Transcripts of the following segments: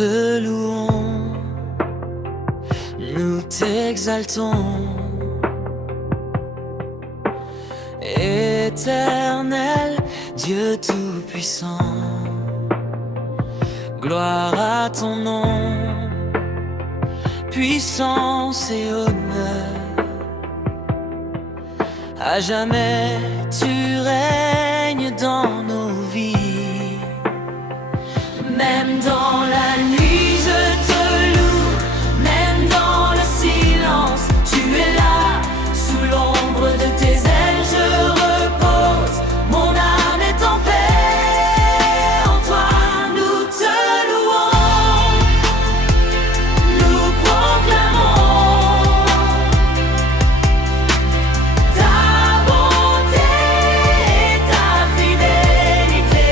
te louons, nous t'exaltons, Éternel Dieu tout-puissant. Gloire à ton nom, puissance et honneur. À jamais tu règnes dans nos vies. Même dans la nuit je te loue, même dans le silence tu es là. Sous l'ombre de tes ailes je repose, mon âme est en paix en toi. Nous te louons, nous proclamons ta bonté et ta fidélité.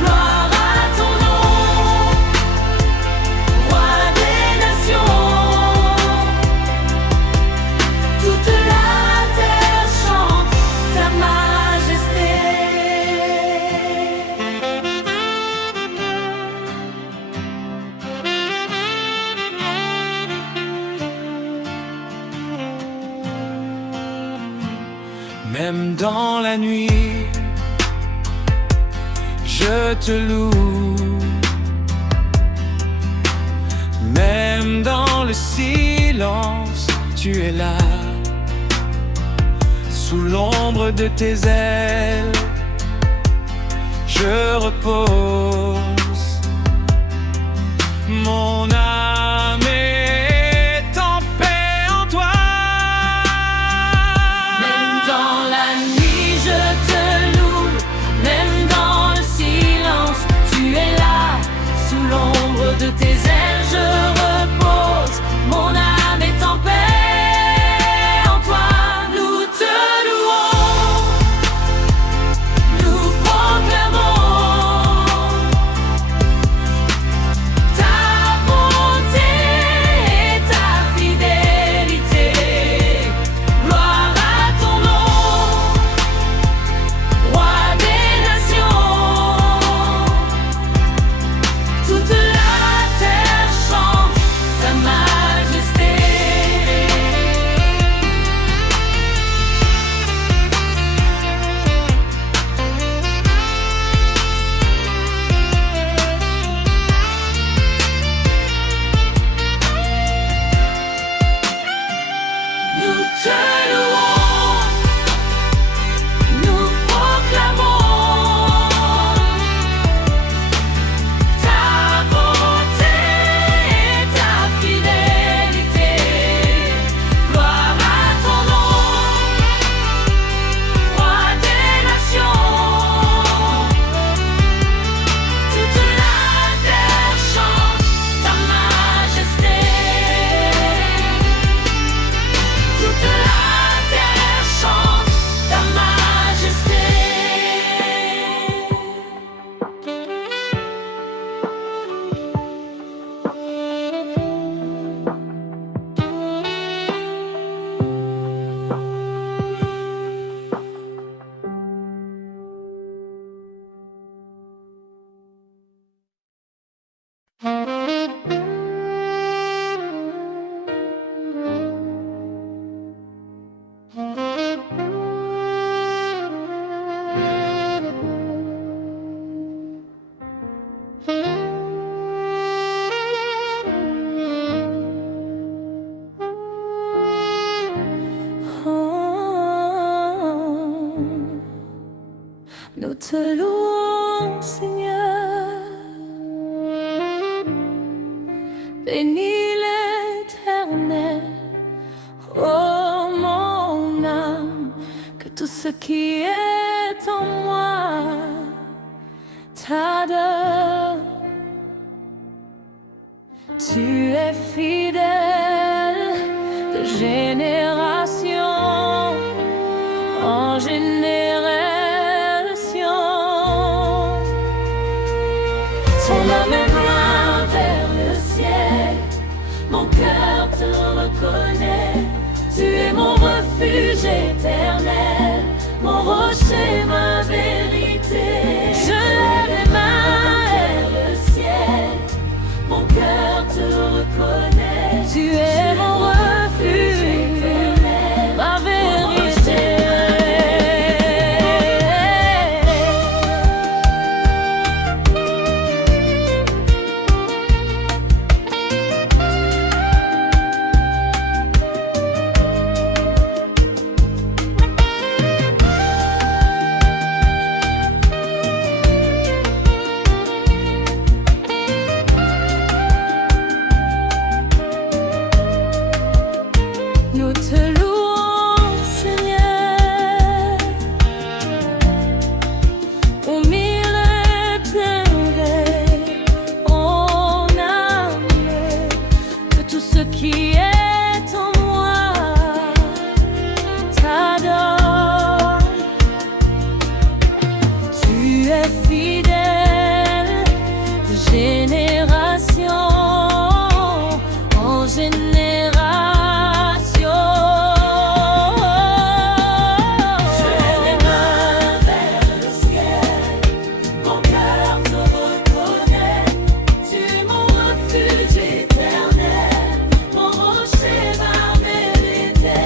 Gloire à ton nom, roi des nations. Toute la terre chante ta majesté. Même dans la nuit, je te loue. Même dans le silence, tu es là. Sous l'ombre de tes ailes, je repose. Mon âme est en paix en toi. Même dans la nuit je te loue, même dans le silence tu es là. Sous l'ombre de tes ailes je repose, mon âme est en paix en toi. Nous te louons, nous proclamons ta bonté et ta fidélité. Gloire à ton nom, roi des nations. Toute la terre chante ta majesté. Nous te louons, nous proclamons ta bonté et ta fidélité. Gloire à ton nom, roi des nations. Toute la terre chante ta majesté. Toute la terre chante ta majesté. Nous te louons, Seigneur. Bénis l'Éternel, oh mon âme, que tout ce qui est en moi t'adore. Tu es fidèle de génération en génération. Ton âme est loin vers le ciel, mon cœur te reconnaît. Tu es mon refuge éternel, mon rocher, ma vérité. Je lève les mains vers le ciel, Tu es mon refuge, ma vérité. Nous te louons, Seigneur, au milieu éternel, mon âme, que tout ce qui est en moi t'adore. Tu es fidèle de génération en génération. Je lève les mains vers le ciel, mon cœur te reconnaît. Tu es mon refuge éternel, mon rocher, ma vérité.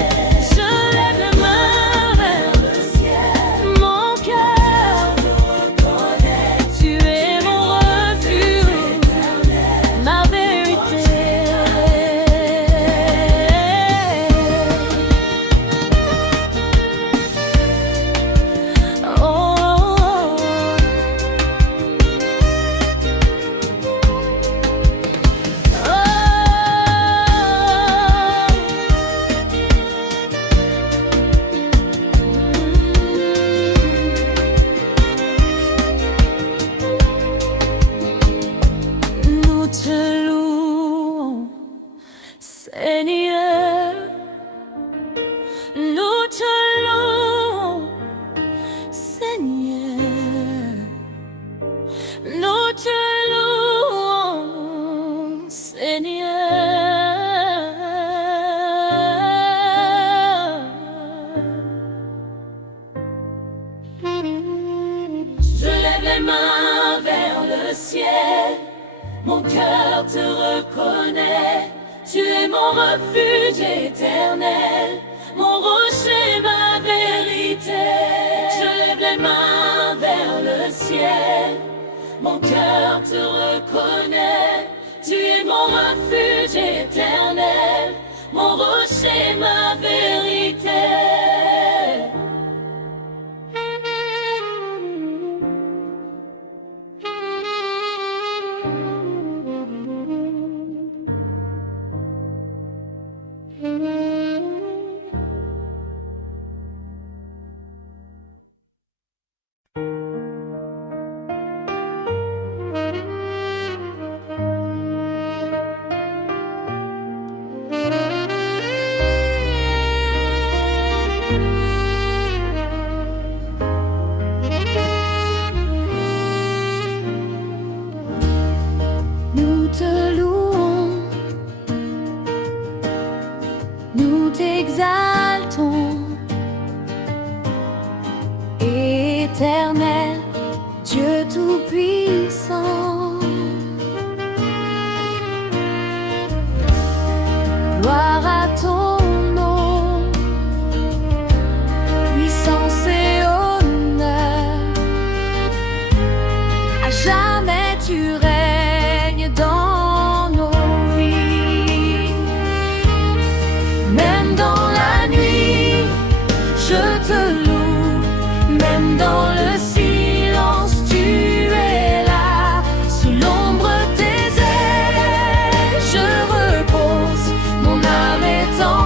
Je lève les mains vers le ciel, mon cœur te reconnaît. Tu es mon refuge, ma vérité. Nous te louons, Seigneur. Nous te louons, Seigneur. Nous te louons, Seigneur. Je lève les mains vers le ciel, mon cœur te reconnaît. Tu es mon refuge éternel, mon rocher, ma vérité. Je lève les mains vers le ciel, mon cœur te reconnaît. Tu es mon refuge éternel, mon rocher, ma vérité. Nous te louons, nous t'exaltons, Éternel, Dieu tout-puissant. Gloire à ton nom, puissance et honneur. À jamais tu règnes dans nos vies. Même dans la nuit, je te loue. Même dans le silence, tu es là. Sous l'ombre de tes ailes, je repose. Mon âme est en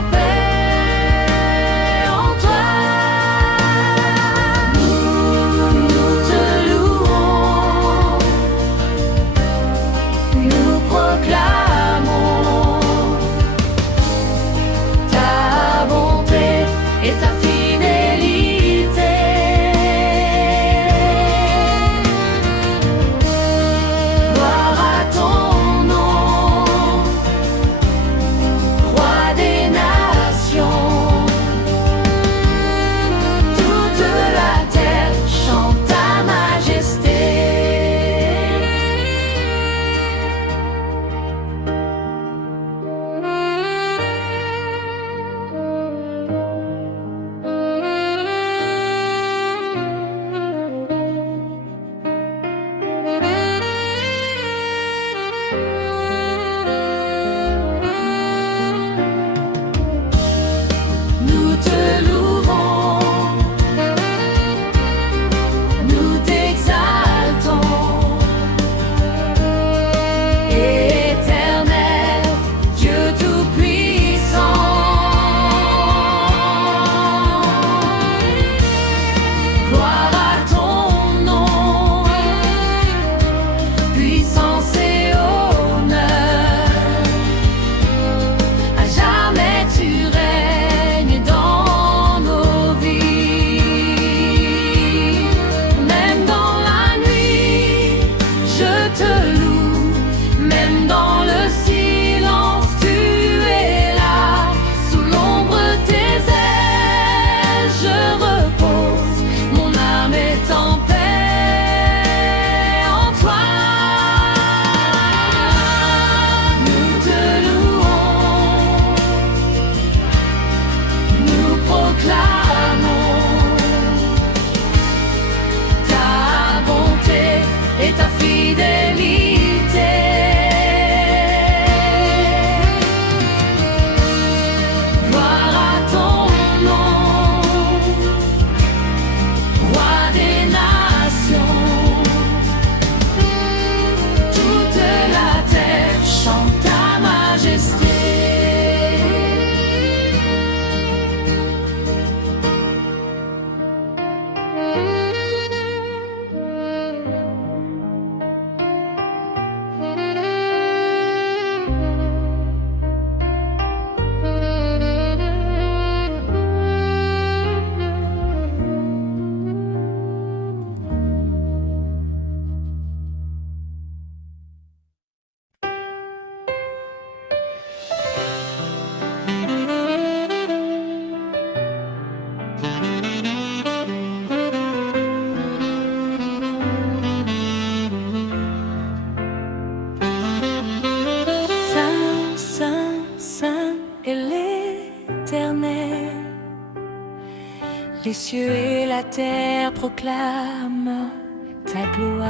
Les cieux et la terre proclament ta gloire.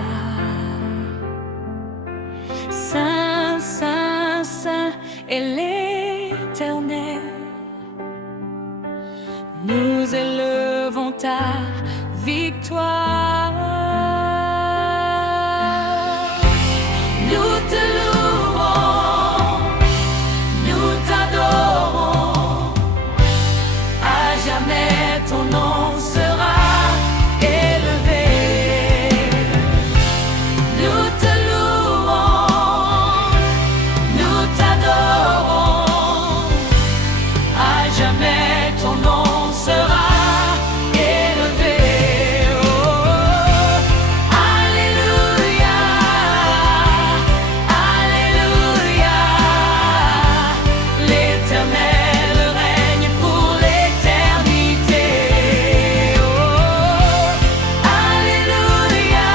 Saint, Saint, Saint est l'Éternel. Nous élevons ta victoire. Nous te louons, nous t'adorons. À jamais ton nom sera élevé. Nous te louons, nous t'adorons. À jamais ton nom sera élevé. Oh, alléluia, alléluia. L'Éternel règne pour l'éternité. Oh, alléluia,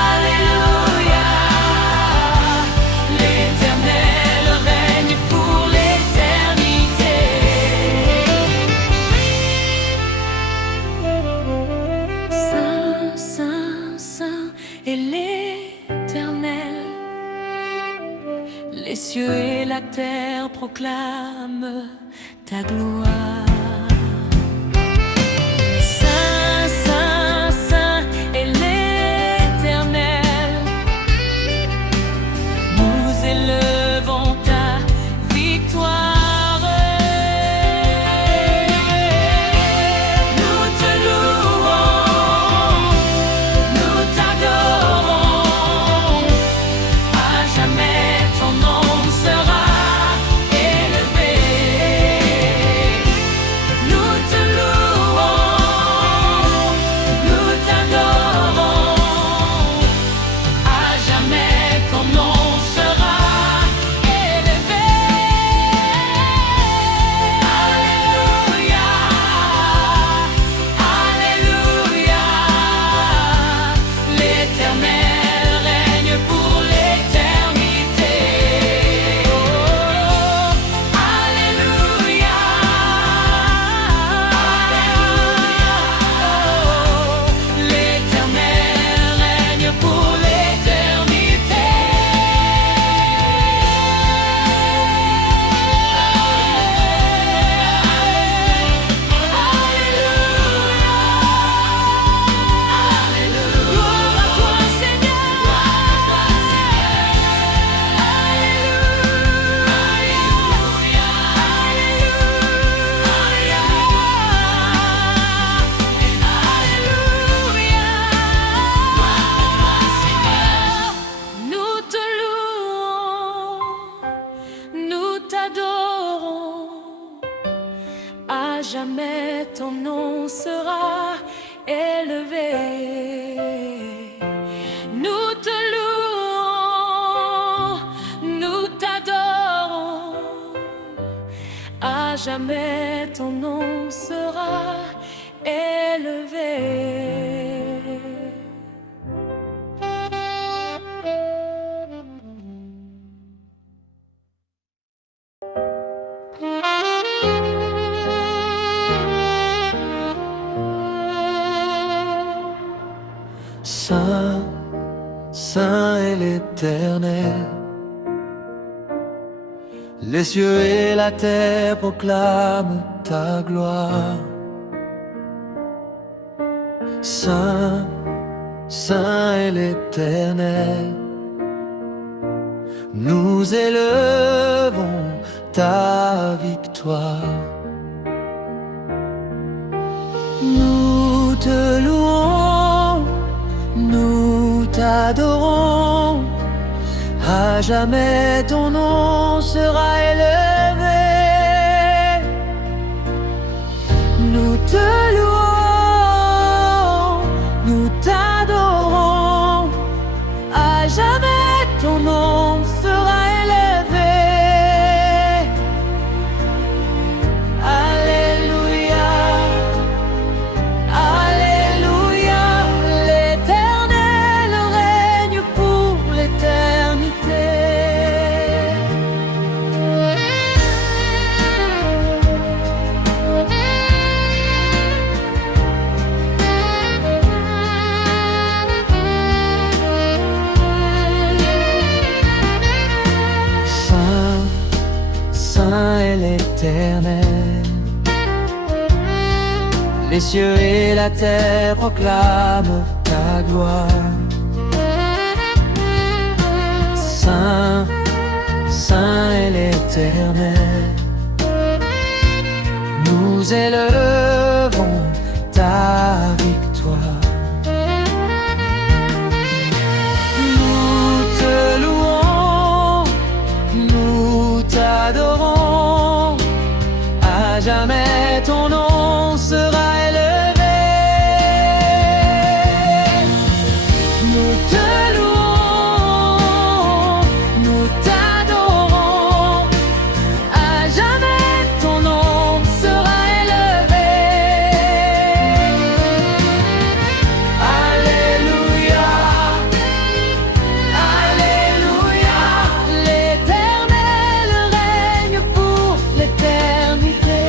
alléluia. L'Éternel règne pour l'éternité. Saint, Saint, Saint est l'Éternel. Les cieux et la terre proclament ta gloire. Saint, Saint, Saint est l'Éternel. Nous élevons ta victoire. Nous te louons, nous t'adorons. À jamais ton nom sera élevé. Nous te louons, nous t'adorons. À jamais ton nom sera élevé. Alléluia, alléluia. L'Éternel règne pour l'éternité. Oh, alléluia, alléluia. L'Éternel règne pour l'éternité. Alléluia, gloire à toi Seigneur. Nous te louons, nous t'adorons. À jamais ton nom sera élevé. Nous te louons, nous t'adorons. À jamais ton nom sera élevé. Saint, Saint est l'Éternel. Les cieux et la terre proclament ta gloire. Saint, Saint est l'Éternel. Nous élevons ta victoire. Nous te louons, nous t'adorons. À jamais ton nom sera élevé. Nous te louons, nous t'adorons. À jamais ton nom sera élevé. Alléluia, alléluia. L'Éternel règne pour l'éternité. l'Éternel. Les cieux et la terre proclament ta gloire. Saint, Saint est l'Éternel. Nous élevons ta victoire. Nous te louons, nous t'adorons. À jamais ton nom sera élevé. Nous te louons, nous t'adorons. À jamais ton nom sera élevé. Alléluia, Alléluia. L'Éternel règne pour l'éternité.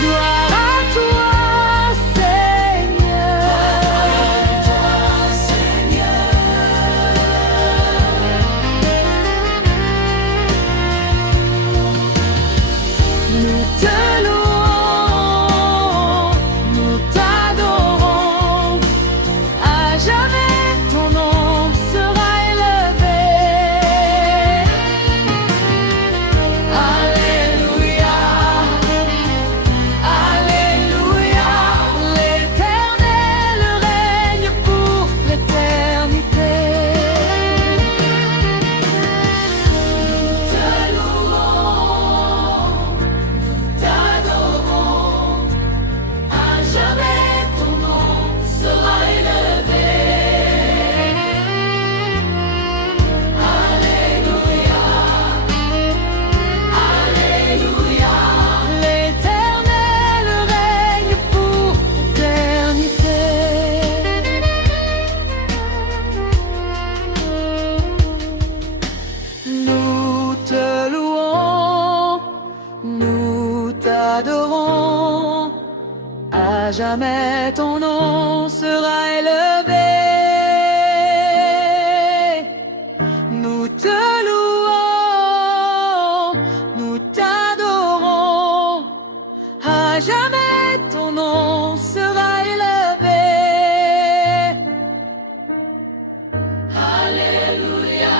Gloire à toi, Seigneur. Nous te louons, nous t'adorons. À jamais ton nom sera élevé. Alléluia, Alléluia. L'Éternel règne pour l'éternité. Nous te louons, nous t'adorons. À jamais ton nom sera élevé. Alléluia, Alléluia. L'Éternel règne pour l'éternité. Nous te louons, nous t'adorons. À jamais ton nom sera élevé. Nous te louons, nous t'adorons. À jamais ton nom sera élevé. Alléluia,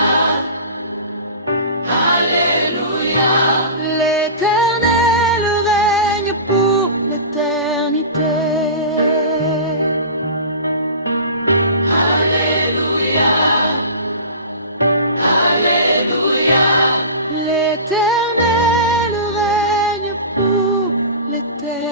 Alléluia. L'Éternel règne pour l'éternité. Alléluia, Alléluia. L'Éternel règne pour l'éternité.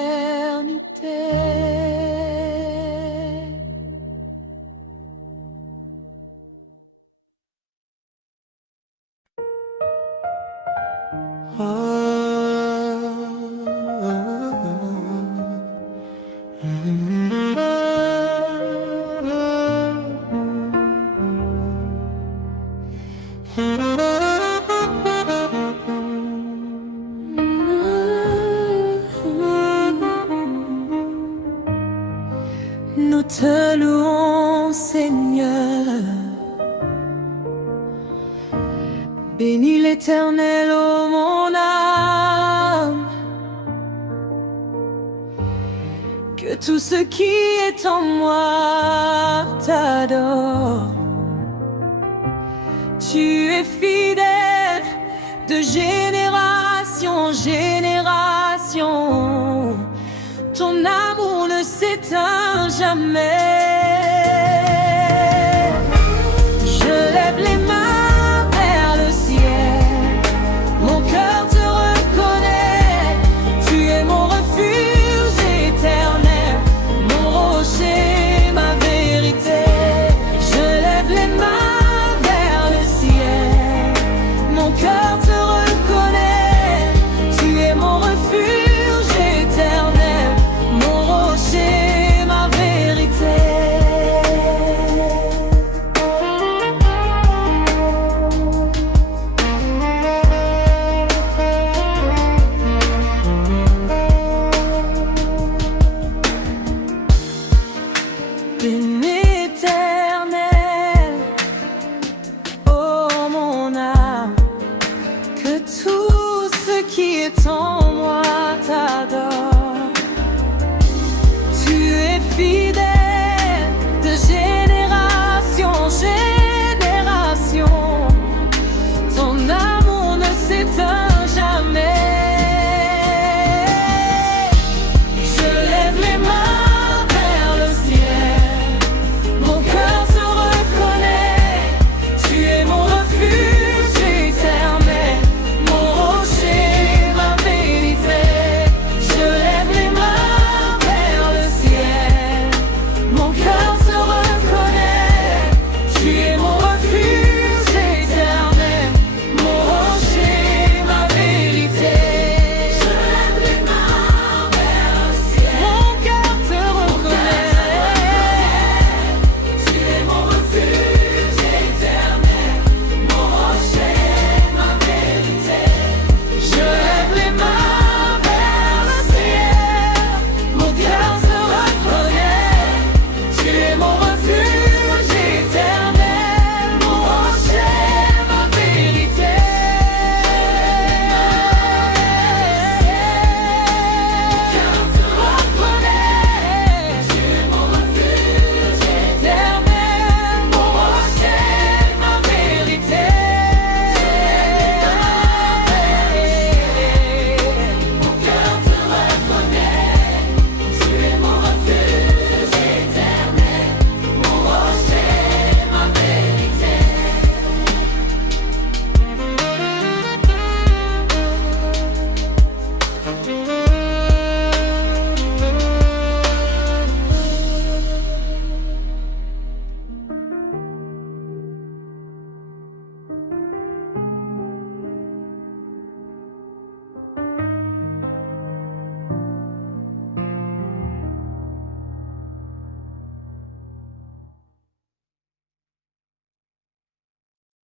Nous te louons, Seigneur. Bénis l'Éternel, ô mon âme. Que tout ce qui est en moi t'adore. Tu es fidèle de génération en génération. Ton amour ne s'éteint jamais. Je lève les mains vers le ciel. Mon cœur te reconnaît. Tu es mon refuge éternel, mon rocher, ma vérité. Je lève les mains vers le ciel. Mon cœur te reconnaît. Tu es mon refuge éternel, mon rocher, ma vérité. inquiétant.